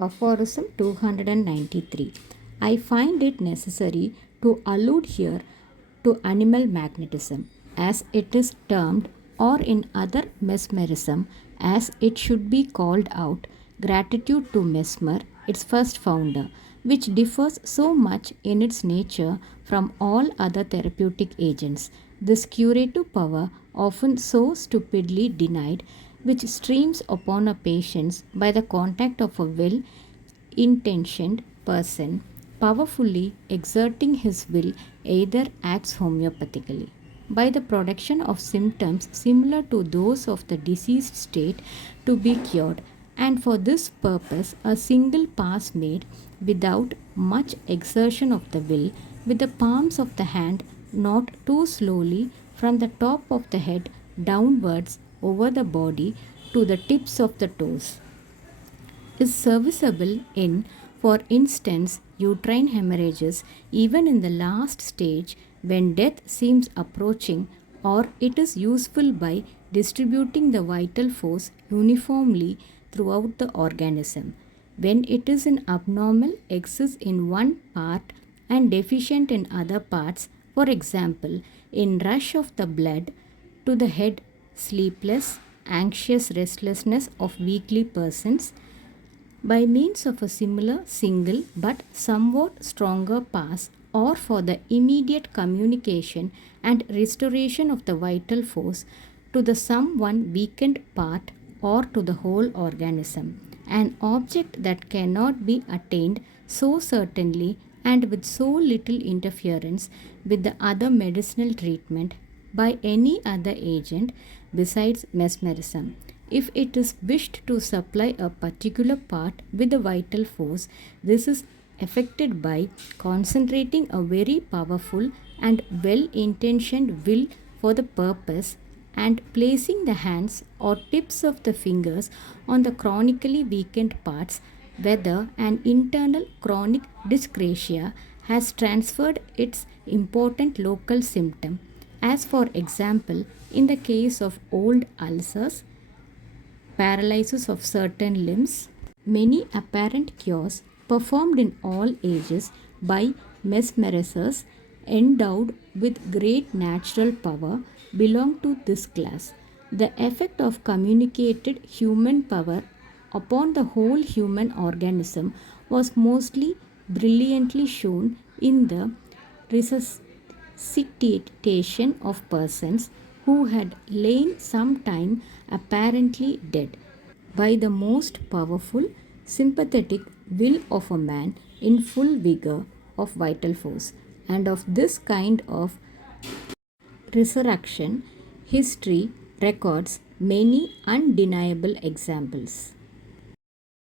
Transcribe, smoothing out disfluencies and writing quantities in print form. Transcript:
Aphorism 293. I find it necessary to allude here to animal magnetism, as it is termed, or in other mesmerism, as it should be called out, gratitude to Mesmer, its first founder, which differs so much in its nature from all other therapeutic agents. This curative power, often so stupidly denied, which streams upon a patient by the contact of a well intentioned person, powerfully exerting his will, either acts homeopathically by the production of symptoms similar to those of the diseased state to be cured, and for this purpose a single pass made without much exertion of the will, with the palms of the hand not too slowly from the top of the head downwards over the body to the tips of the toes, is serviceable in, for instance, uterine hemorrhages, even in the last stage when death seems approaching, or it is useful by distributing the vital force uniformly throughout the organism. When it is in abnormal excess in one part and deficient in other parts, for example, in rush of the blood to the head, sleepless, anxious restlessness of weakly persons, by means of a similar single but somewhat stronger pass, or for the immediate communication and restoration of the vital force to the some one weakened part or to the whole organism, an object that cannot be attained so certainly and with so little interference with the other medicinal treatment by any other agent besides mesmerism. If it is wished to supply a particular part with a vital force, this is effected by concentrating a very powerful and well intentioned will for the purpose, and placing the hands or tips of the fingers on the chronically weakened parts, whether an internal chronic dyscrasia has transferred its important local symptom, as for example in the case of old ulcers, paralysis of certain limbs. Many apparent cures performed in all ages by mesmerizers endowed with great natural power belong to this class. The effect of communicated human power upon the whole human organism was mostly brilliantly shown in the resuscitation of persons who had lain some time apparently dead, by the most powerful sympathetic will of a man in full vigor of vital force. And of this kind of resurrection, history records many undeniable examples.